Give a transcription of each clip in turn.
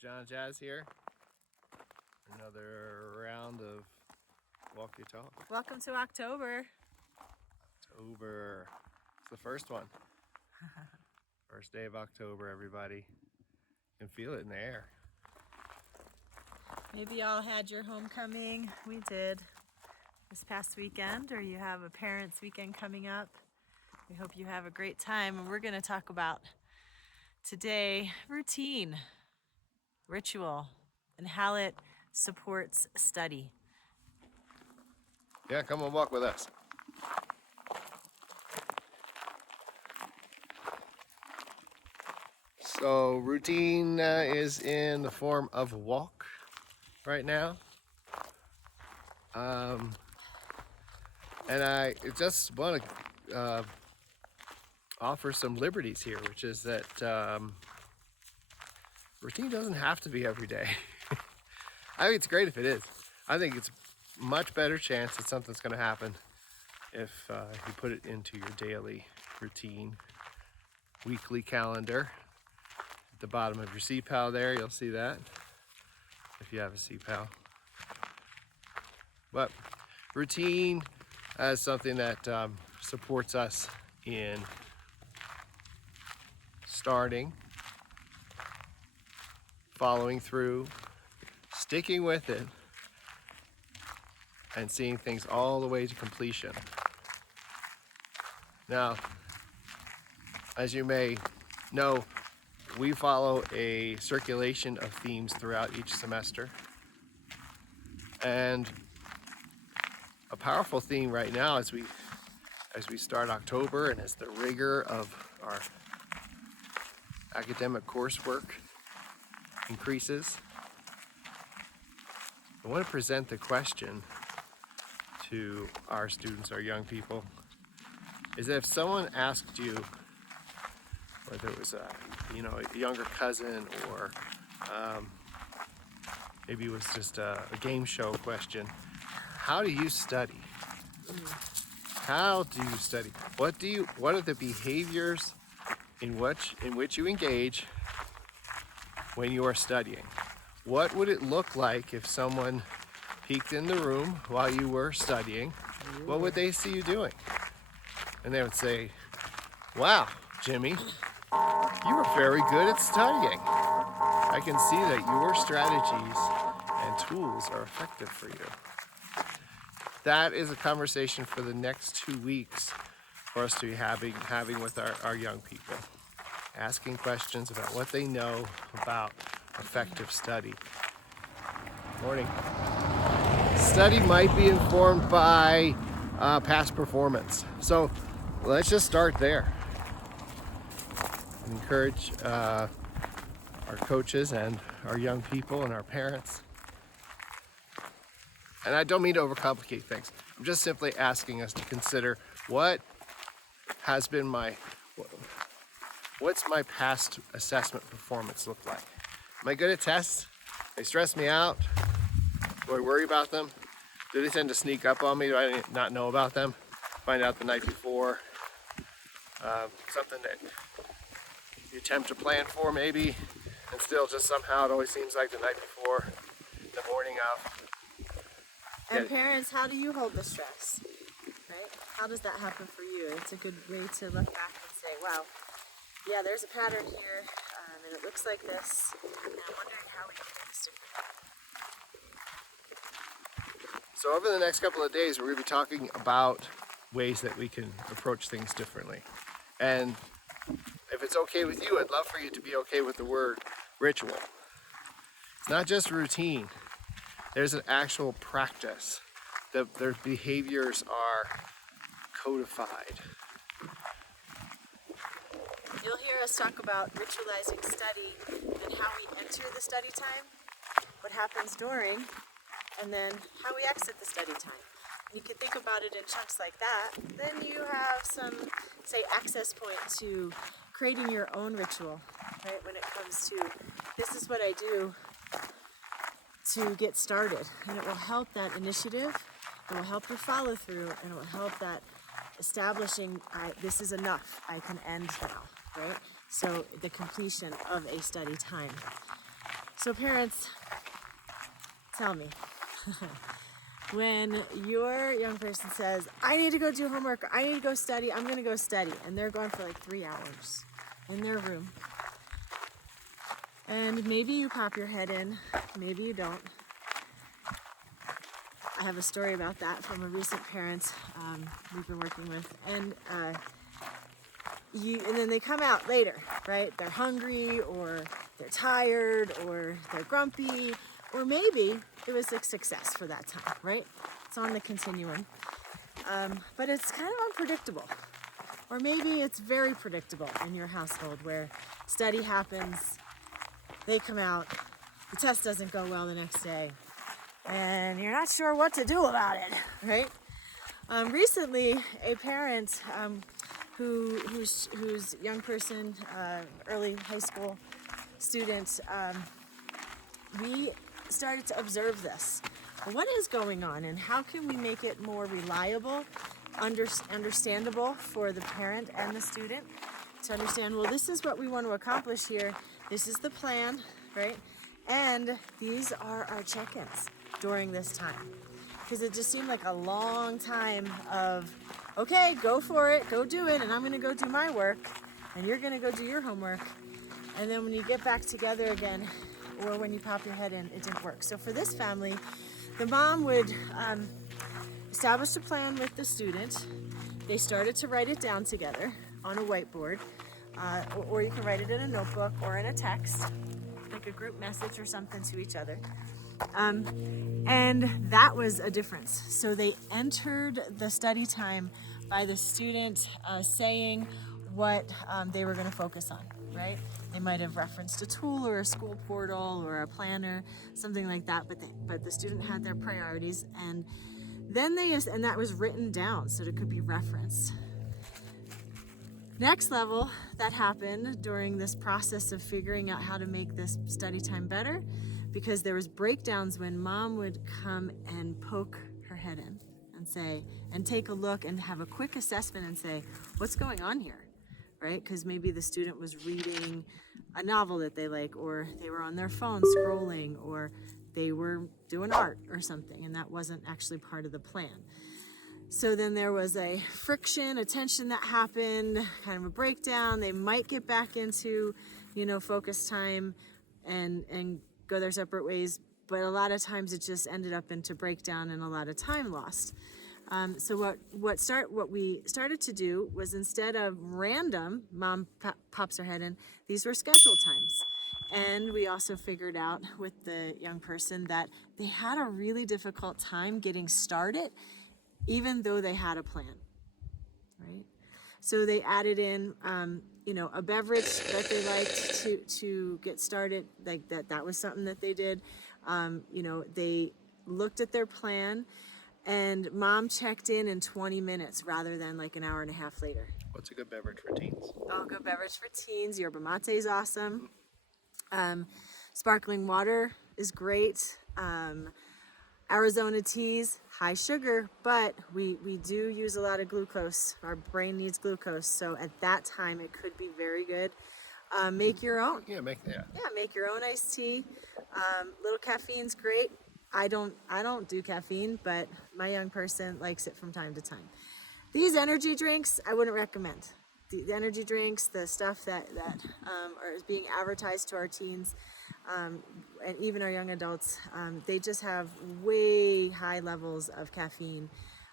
John Jazz here. Another round of Walk Your Talk. Welcome to October. October. It's the first one. First day of October, everybody. You can feel it in the air. Maybe y'all had your homecoming. We did this past weekend, or you have a parents' weekend coming up. We hope you have a great time. And we're going to talk about today routine, ritual, and how it supports study. Yeah, come and walk with us. So routine is in the form of a walk right now. And I just want to offer some liberties here, which is that routine doesn't have to be every day. I think it's great if it is. I think it's a much better chance that something's going to happen if you put it into your daily routine, weekly calendar. At the bottom of your CPAL there, you'll see that, if you have a CPAL. But routine is something that supports us in starting, following through, sticking with it, and seeing things all the way to completion. Now, as you may know, we follow a circulation of themes throughout each semester. And a powerful theme right now as we start October and as the rigor of our academic coursework increases, I want to present the question to our students, our young people, is that if someone asked you, whether it was a younger cousin or maybe it was just a game show question, how do you study? How do you study? What are the behaviors in which you engage when you are studying? What would it look like if someone peeked in the room while you were studying? What would they see you doing? And they would say, "Wow, Jimmy, you were very good at studying. I can see that your strategies and tools are effective for you." That is a conversation for the next 2 weeks for us to be having with our young people. Asking questions about what they know about effective study. Morning. Study might be informed by past performance. So let's just start there. Encourage our coaches and our young people and our parents. And I don't mean to overcomplicate things. I'm just simply asking us to consider what's my past assessment performance look like? Am I good at tests? They stress me out? Do I worry about them? Do they tend to sneak up on me? Do I not know about them? Find out the night before? Something that you attempt to plan for maybe, and still just somehow it always seems like the night before, the morning of. And parents, how do you hold the stress? Right? How does that happen for you? It's a good way to look back and say, wow, yeah, there's a pattern here, and it looks like this, and I'm wondering how we can do this differently. So over the next couple of days, we're going to be talking about ways that we can approach things differently. And if it's okay with you, I'd love for you to be okay with the word ritual. It's not just routine. There's an actual practice. Their behaviors are codified. You'll hear us talk about ritualizing study and how we enter the study time, what happens during, and then how we exit the study time. You can think about it in chunks like that. Then you have some, say, access point to creating your own ritual, right? When it comes to, this is what I do to get started. And it will help that initiative, it will help your follow through, and it will help that establishing, this is enough, I can end now, right? So the completion of a study time. So parents, tell me, when your young person says, I need to go do homework, or I need to go study, I'm gonna go study, and they're going for like 3 hours in their room, and maybe you pop your head in, maybe you don't. I have a story about that from a recent parent we've been working with, and then they come out later, right? They're hungry, or they're tired, or they're grumpy, or maybe it was a success for that time, right? It's on the continuum. But it's kind of unpredictable. Or maybe it's very predictable in your household where study happens, they come out, the test doesn't go well the next day, and you're not sure what to do about it, right? Recently, a parent whose young person, early high school student, we started to observe this. What is going on, and how can we make it more reliable, understandable for the parent and the student to understand, well, this is what we want to accomplish here, this is the plan, right? And these are our check-ins during this time. Because it just seemed like a long time of, okay, go for it, go do it, and I'm gonna go do my work, and you're gonna go do your homework. And then when you get back together again, or when you pop your head in, it didn't work. So for this family, the mom would establish a plan with the student. They started to write it down together on a whiteboard, or you can write it in a notebook or in a text, like a group message or something to each other. And that was a difference. So they entered the study time by the student saying what they were going to focus on, right? They might have referenced a tool or a school portal or a planner, something like that, but the student had their priorities, and then and that was written down so it could be referenced. Next level that happened during this process of figuring out how to make this study time better, because there was breakdowns when mom would come and poke her head in and say, and take a look and have a quick assessment and say, what's going on here, right? Because maybe the student was reading a novel that they like, or they were on their phone scrolling, or they were doing art or something, and that wasn't actually part of the plan. So then there was a friction, a tension that happened, kind of a breakdown. They might get back into, focus time and go their separate ways, but a lot of times it just ended up into breakdown and a lot of time lost. So what we started to do was, instead of random, mom pops her head in, these were scheduled times. And we also figured out with the young person that they had a really difficult time getting started, even though they had a plan, right? So they added in, a beverage that they liked to get started, like that was something that they did. They looked at their plan, and mom checked in 20 minutes rather than like an hour and a half later. What's a good beverage for teens? Oh, good beverage for teens. Yerba mate is awesome. Sparkling water is great. Arizona teas, high sugar, but we do use a lot of glucose. Our brain needs glucose, so at that time it could be very good. Make your own. Yeah, make your own iced tea. Little caffeine's great. I don't do caffeine, but my young person likes it from time to time. These energy drinks, I wouldn't recommend. The energy drinks, the stuff that is being advertised to our teens, and even our young adults, they just have way high levels of caffeine,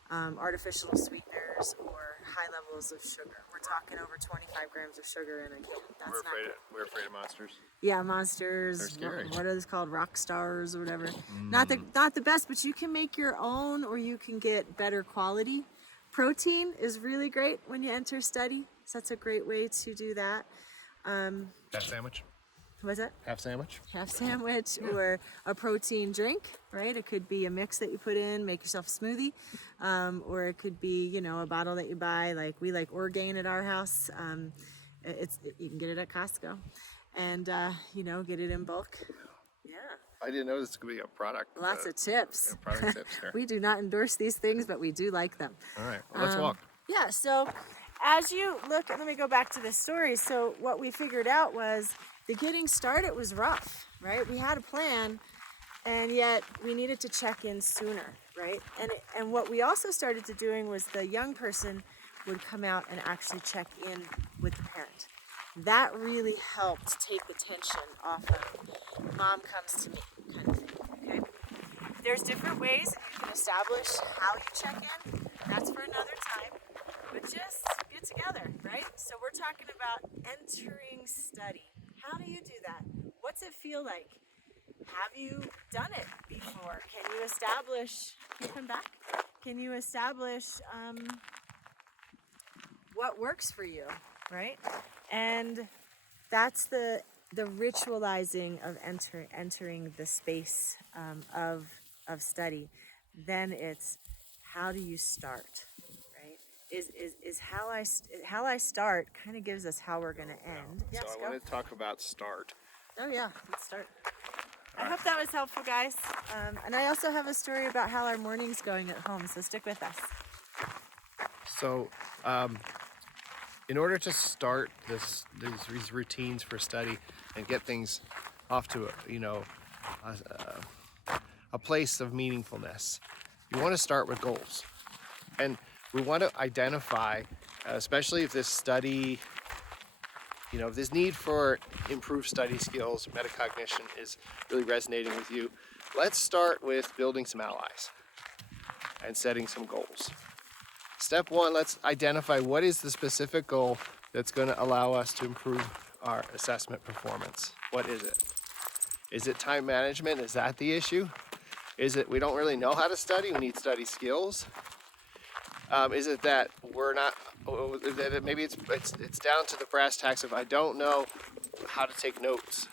artificial sweeteners, or high levels of sugar. We're talking over 25 grams of sugar in a can. We're afraid of monsters. Yeah, monsters. They're scary. What are those called? Rock stars or whatever. Not the best, but you can make your own, or you can get better quality. Protein is really great when you enter study. So that's a great way to do that. Half sandwich. What's that? Half sandwich. Half sandwich, or a protein drink, right? It could be a mix that you put in, make yourself a smoothie, or it could be, a bottle that you buy. Like we like Orgain at our house. You can get it at Costco, and get it in bulk. Yeah. I didn't know this could be a product. Lots of tips. Product tips here. We do not endorse these things, but we do like them. All right. Well, let's walk. Yeah. So as you look, let me go back to this story. So what we figured out was the getting started was rough, right? We had a plan, and yet we needed to check in sooner, right? And what we also started to doing was the young person would come out and actually check in with the parent. That really helped take the tension off of mom comes to me kind of thing, okay? There's different ways that you can establish how you check in. That's for another time, but just get together, right? So we're talking about entering study. How do you do that? What's it feel like? Have you done it before? Can you establish, come back? Can you establish what works for you, right? And that's the ritualizing of entering the space of study. Then it's how do you start, right? Is how I start kind of gives us how we're going to end. So Yes, I go. want to talk about start. Oh yeah, let's start. I hope that was helpful, guys. And I also have a story about how our morning's going at home, so stick with us. So, in order to start these routines for study and get things off to a place of meaningfulness, you want to start with goals, and we want to identify, especially if this study, if this need for improved study skills, metacognition is really resonating with you. Let's start with building some allies and setting some goals. Step one, let's identify what is the specific goal that's going to allow us to improve our assessment performance. What is it? Is it time management? Is that the issue? Is it we don't really know how to study, we need study skills? Is it that we're not, that maybe it's down to the brass tacks of I don't know how to take notes.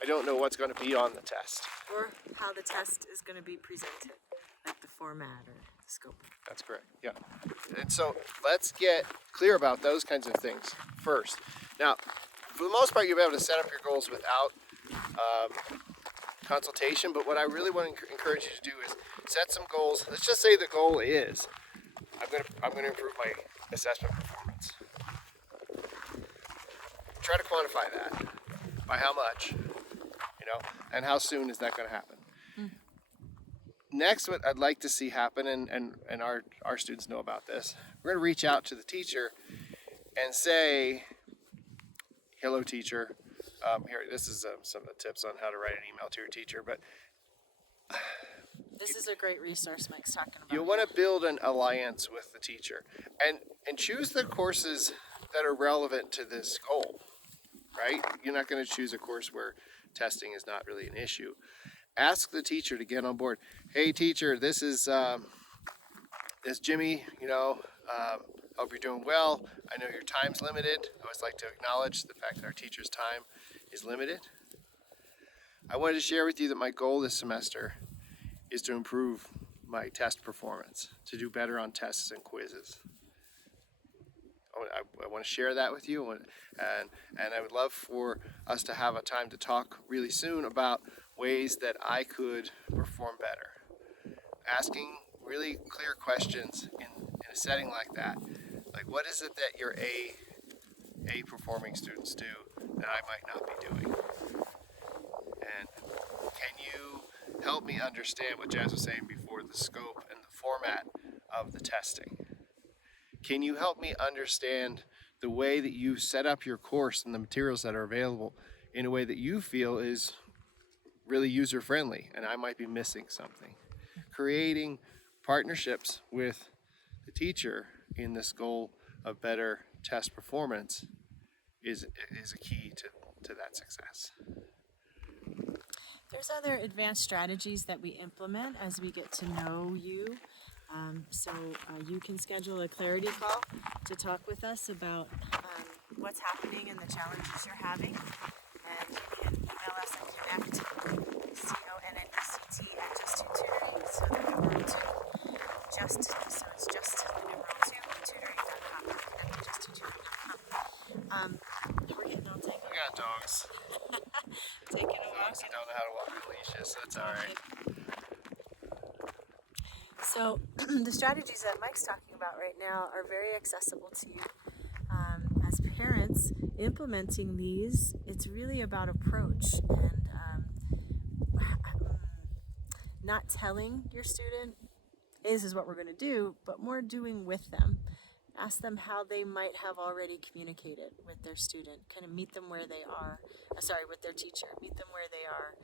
I don't know what's going to be on the test. Or how the test is going to be presented, like the format or the scope. That's correct, yeah. And so let's get clear about those kinds of things first. Now, for the most part, you'll be able to set up your goals without consultation, but what I really want to encourage you to do is set some goals. Let's just say the goal is I'm going to improve my assessment performance. Try to quantify that. By how much, and how soon is that going to happen? Next, what I'd like to see happen, and our students know about this, we're going to reach out to the teacher and say, hello teacher, here, this is some of the tips on how to write an email to your teacher, but This is a great resource Mike's talking about. you'll want to build an alliance with the teacher and choose the courses that are relevant to this goal, right? You're not going to choose a course where testing is not really an issue. Ask the teacher to get on board. Hey teacher, this is Jimmy, hope you're doing well. I know your time's limited. I always like to acknowledge the fact that our teacher's time is limited. I wanted to share with you that my goal this semester is to improve my test performance, to do better on tests and quizzes. I want to share that with you, and I would love for us to have a time to talk really soon about ways that I could perform better. Asking really clear questions in a setting like that, like what is it that your A performing students do that I might not be doing? And can you help me understand what Jazz was saying before, the scope and the format of the testing? Can you help me understand the way that you set up your course and the materials that are available in a way that you feel is really user-friendly and I might be missing something? Creating partnerships with the teacher in this goal of better test performance is a key to that success. There's other advanced strategies that we implement as we get to know you. So you can schedule a clarity call to talk with us about what's happening and the challenges you're having. And you can email us at connect, CONNECT @justtutoring, so the numeral 2, so it's just the numeral 2, tutoring.com, connect@justtutoring.com. We're getting all taken. We got dogs. Taking a walk. Dogs that don't know how to walk on leashes, so that's all right. So the strategies that Mike's talking about right now are very accessible to you. As parents, implementing these, it's really about approach and not telling your student, this is what we're going to do, but more doing with them. Ask them how they might have already communicated with their student. Kind of meet them where they are. With their teacher. Meet them where they are.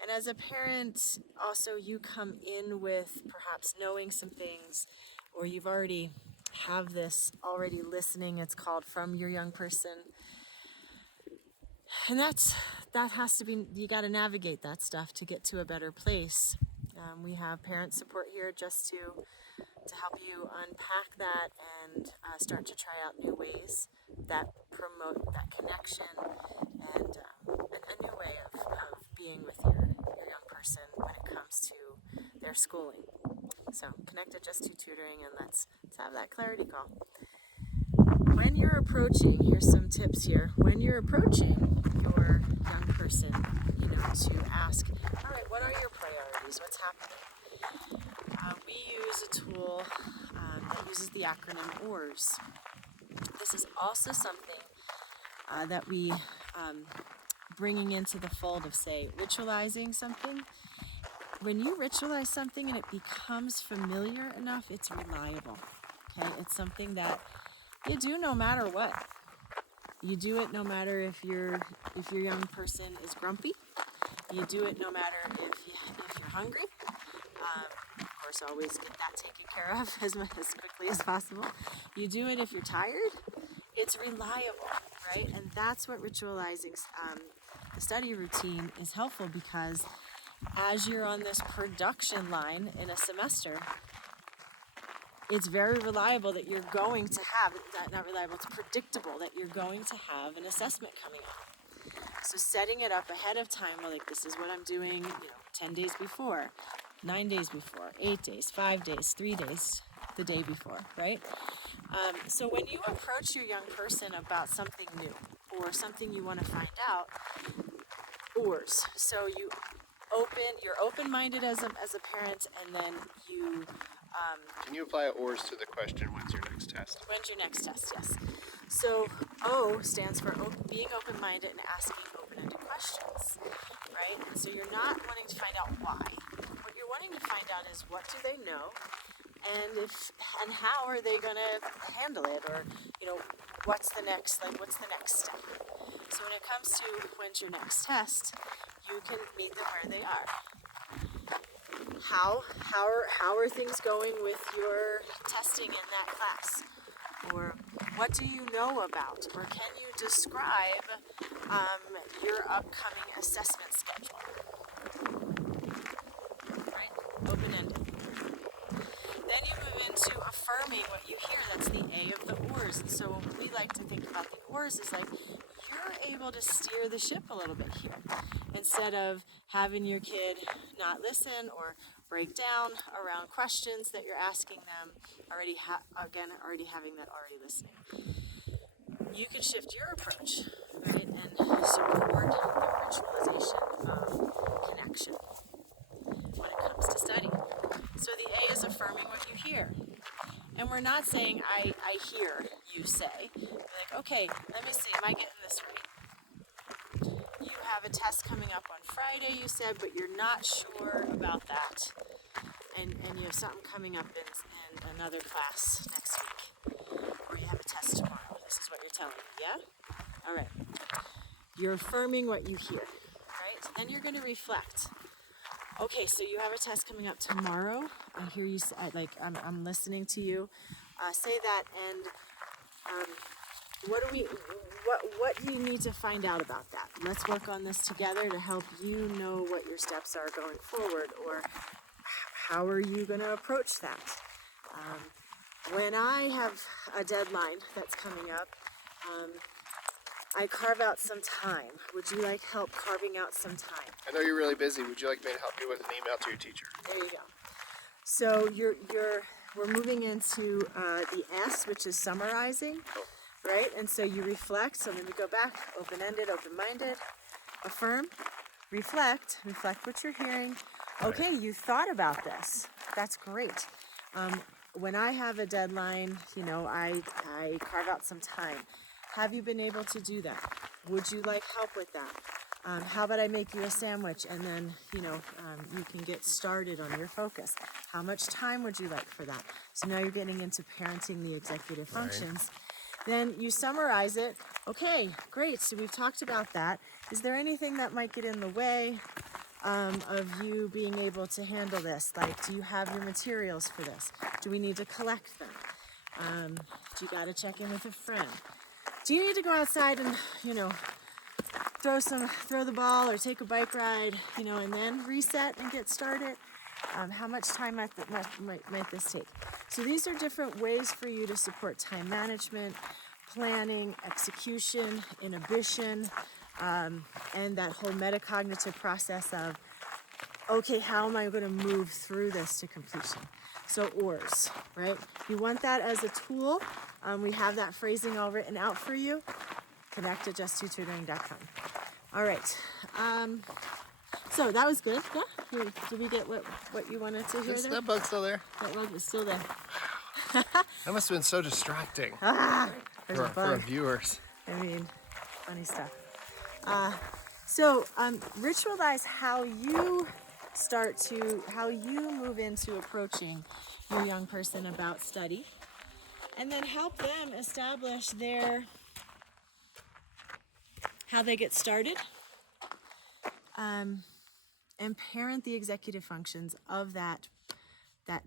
And as a parent, also you come in with perhaps knowing some things, or you've already have this already listening. It's called from your young person. And that has to be, you got to navigate that stuff to get to a better place. We have parent support here just to help you unpack that and start to try out new ways that promote that connection and a new way of being with your young person when it comes to their schooling. So connect it just to tutoring, and let's have that clarity call. When you're approaching, here's some tips here. When you're approaching your young person, to ask, all right, what are your priorities? What's happening? We use a tool that uses the acronym OARS. This is also something that we bringing into the fold of, say, ritualizing something. When you ritualize something and it becomes familiar enough, it's reliable. Okay, it's something that you do no matter what. You do it no matter if your young person is grumpy. You do it no matter if you're hungry. Of course, always get that taken care of as quickly as possible. You do it if you're tired. It's reliable, right? And that's what ritualizing the study routine is helpful, because as you're on this production line in a semester, it's very reliable that you're going to have, not reliable, it's predictable that you're going to have an assessment coming up. So setting it up ahead of time, like this is what I'm doing, 10 days before, 9 days before, 8 days, 5 days, 3 days, the day before, right? So when you approach your young person about something new or something you want to find out, OARS. So you're open-minded as a parent, and then you Can you apply OARS to the question, when's your next test? when's your next test? Yes. So O stands for being open-minded and asking open-ended questions, right? And so you're not wanting to find out why. What you're wanting to find out is, what do they know, and how are they going to handle it, or what's the next step. So when it comes to when's your next test, you can meet them where they are. How are things going with your testing in that class? Or what do you know about? Or can you describe your upcoming assessment schedule? Right? Open-ended. Then you move into affirming what you hear. That's the A of the OARS. And so when we like to think about the OARS, is like, you're able to steer the ship a little bit here, instead of having your kid not listen or break down around questions that you're asking them, already having that already listening. You can shift your approach, right, and support the ritualization of connection when it comes to study. So the A is affirming what you hear. And we're not saying, I hear you say. We're like, okay, let me see, am I getting this right? You have a test coming up on Friday, you said, but you're not sure about that. And you have something coming up in another class next week. Or you have a test tomorrow. This is what you're telling me, yeah? All right. You're affirming what you hear, right? Then you're going to reflect. Okay, so you have a test coming up tomorrow. I hear you say, I'm listening to you. Say that, and what do you need to find out about that? Let's work on this together to help you know what your steps are going forward, or how are you going to approach that? When I have a deadline that's coming up, I carve out some time. Would you like help carving out some time? I know you're really busy. Would you like me to help you with an email to your teacher? There you go. So we're moving into the S, which is summarizing, right? And so you reflect. So then we go back, open-ended, open-minded, affirm, reflect what you're hearing. Okay, you thought about this. That's great. when I have a deadline, you know, I carve out some time. Have you been able to do that? Would you like help with that? How about I make you a sandwich and then, you know, you can get started on your focus. How much time would you like for that? So now you're getting into parenting the executive functions. Then you summarize it. Okay, great. So we've talked about that. Is there anything that might get in the way of you being able to handle this? Like, do you have your materials for this? Do we need to collect them? Do you got to check in with a friend? Do you need to go outside and, you know, throw the ball or take a bike ride, you know, and then reset and get started? How much time might this take? So these are different ways for you to support time management, planning, execution, inhibition, and that whole metacognitive process of, okay, how am I going to move through this to completion? So OARS, right? You want that as a tool. We have that phrasing all written out for you. Connect at justtwotutoring.com. All right. So that was good. Yeah. Did we get what you wanted to hear Is there? that bug still there? That bug was still there. That must have been so distracting There's for a our bug. viewers. I mean, funny stuff. So ritualize how you move into approaching your young person about study, and then help them establish how they get started, and parent the executive functions of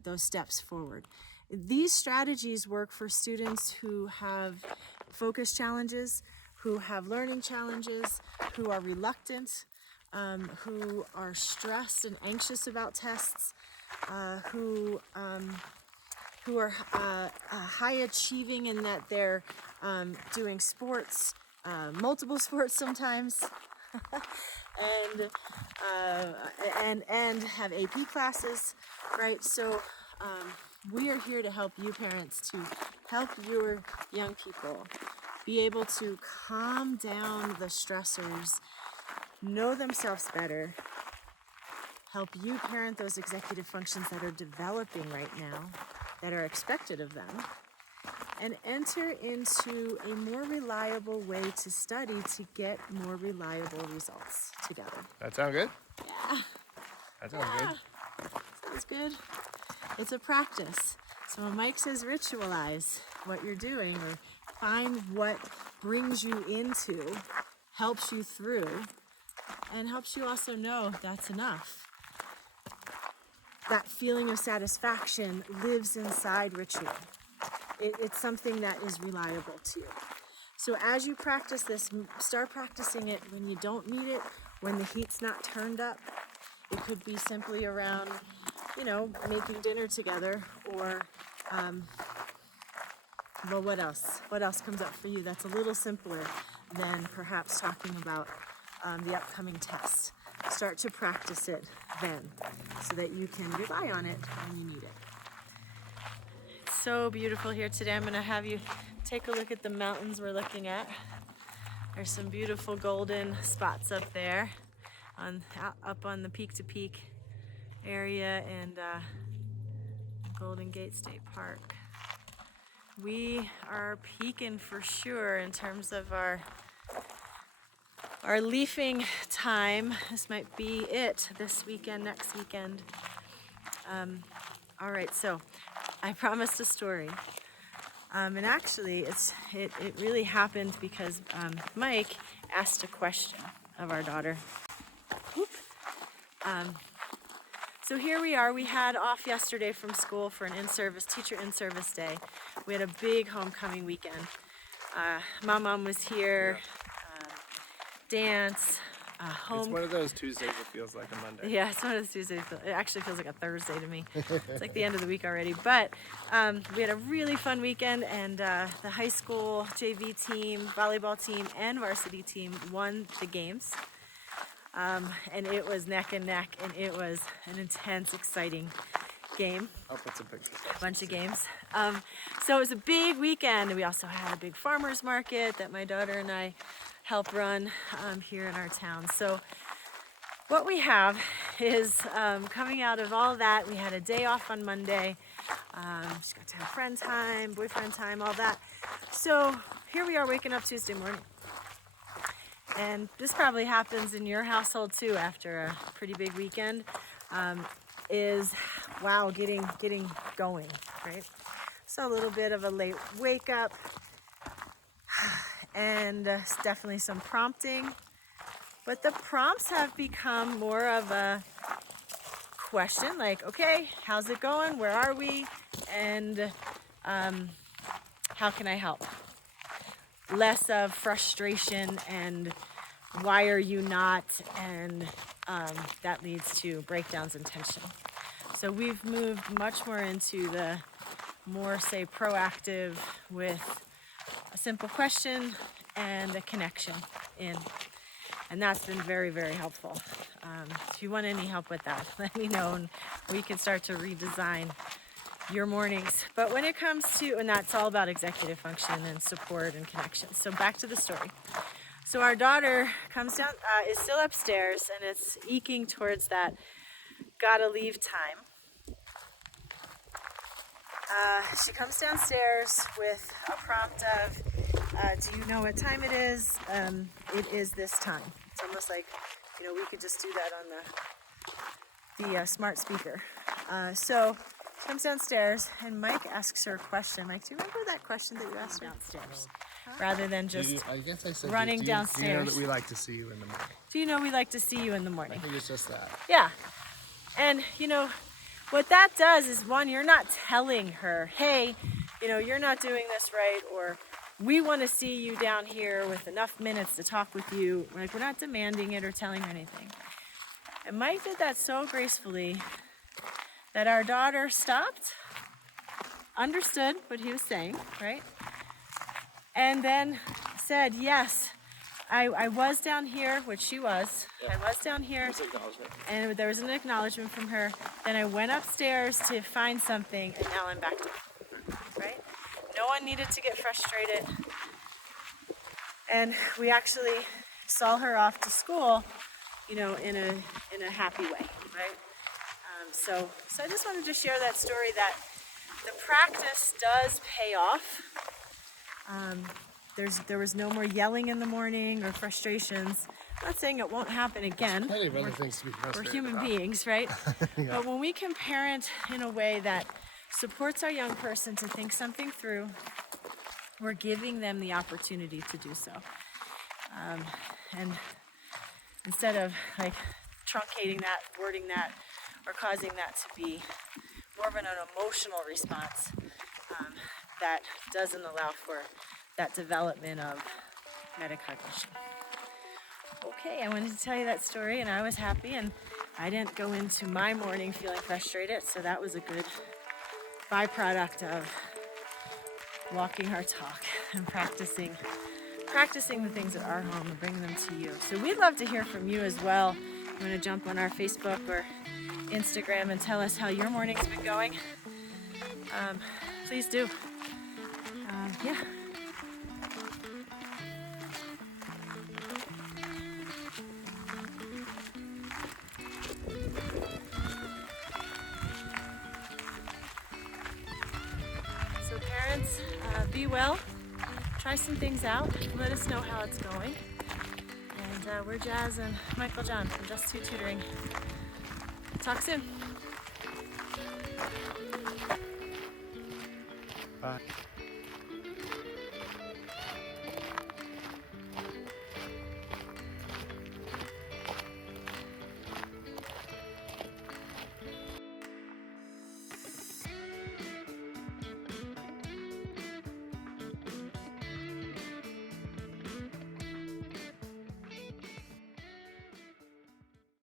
those steps forward. These strategies work for students who have focus challenges, who have learning challenges, who are reluctant, who are stressed and anxious about tests, who are high achieving in that they're doing sports, multiple sports sometimes, and have AP classes, right? So we are here to help you parents, to help your young people be able to calm down the stressors, know themselves better, help you parent those executive functions that are developing right now, that are expected of them, and enter into a more reliable way to study to get more reliable results together. That sound good? Yeah. That sounds good. Sounds good. It's a practice. So when Mike says ritualize what you're doing, or find what brings you into, helps you through, and helps you also know that's enough. That feeling of satisfaction lives inside ritual. It's something that is reliable to you. So as you practice this, start practicing it when you don't need it, when the heat's not turned up. It could be simply around, you know, making dinner together, or, well, what else? What else comes up for you that's a little simpler than perhaps talking about the upcoming test? Start to practice it then, so that you can rely on it when you need it. It's so beautiful here today. I'm going to have you take a look at the mountains we're looking at. There's some beautiful golden spots up there, up on the peak-to-peak area, and Golden Gate State Park. We are peaking for sure in terms of our leafing time. This might be it this weekend, next weekend. All right, so I promised a story. And actually, it really happened because Mike asked a question of our daughter. So here we are. We had off yesterday from school for an teacher in-service day. We had a big homecoming weekend. Mom was here, dance, It's one of those Tuesdays that feels like a Monday. Yeah, it's one of those Tuesdays. It actually feels like a Thursday to me. It's like the end of the week already. But we had a really fun weekend, and the high school JV team, volleyball team, and varsity team won the games. And it was neck and neck, and it was an intense, exciting game. I'll put some pictures. A bunch of games. So it was a big weekend. We also had a big farmer's market that my daughter and I help run here in our town. So What we have is coming out of all of that, we had a day off on Monday. Just got to have friend time, boyfriend time, all that. So here we are waking up Tuesday morning. And this probably happens in your household too after a pretty big weekend. Is wow, getting going, right? So a little bit of a late wake up, and definitely some prompting. But the prompts have become more of a question, like, okay, how's it going? Where are we? And how can I help? Less of frustration and why are you not? And that leads to breakdowns and tension. So we've moved much more into the more, say, proactive with a simple question and a connection in. And that's been very, very helpful. If you want any help with that, let me know and we can start to redesign your mornings. But when it comes to, and that's all about executive function and support and connection. So back to the story. So our daughter comes down, is still upstairs, and it's eking towards that gotta leave time. She comes downstairs with a prompt of, do you know what time it is? It is this time. It's almost like, we could just do that on the smart speaker. So she comes downstairs, and Mike asks her a question. Mike, do you remember that question that you asked her downstairs? Rather than just I guess I said, running do you know downstairs. that we like to see you in the morning? Do you know we like to see you in the morning? I think it's just that. Yeah. And, what that does is, one, you're not telling her, hey, you're not doing this right, or we want to see you down here with enough minutes to talk with you. Like, we're not demanding it or telling her anything. And Mike did that so gracefully that our daughter stopped, understood what he was saying, right? And then said, yes, I was down here, which she was. Yeah. I was down here, and there was an acknowledgement from her. Then I went upstairs to find something, and now I'm back down, right? No one needed to get frustrated. And we actually saw her off to school, in a happy way, right? So I just wanted to share that story, that the practice does pay off. There was no more yelling in the morning or frustrations. I'm not saying it won't happen again. Plenty of other things to be We're frustrated human about. beings, right? Yeah. But when we can parent in a way that supports our young person to think something through, we're giving them the opportunity to do so. And instead of like truncating that, wording that, or causing that to be more of an emotional response that doesn't allow for that development of metacognition. Okay, I wanted to tell you that story, and I was happy, and I didn't go into my morning feeling frustrated, so that was a good byproduct of walking our talk and practicing the things at our home and bringing them to you. So we'd love to hear from you as well. You want to jump on our Facebook or Instagram and tell us how your morning's been going? Please do. Yeah. So parents, be well. Try some things out. Let us know how it's going. And we're Jazz and Michael John from Just Two Tutoring. Talk soon. Bye.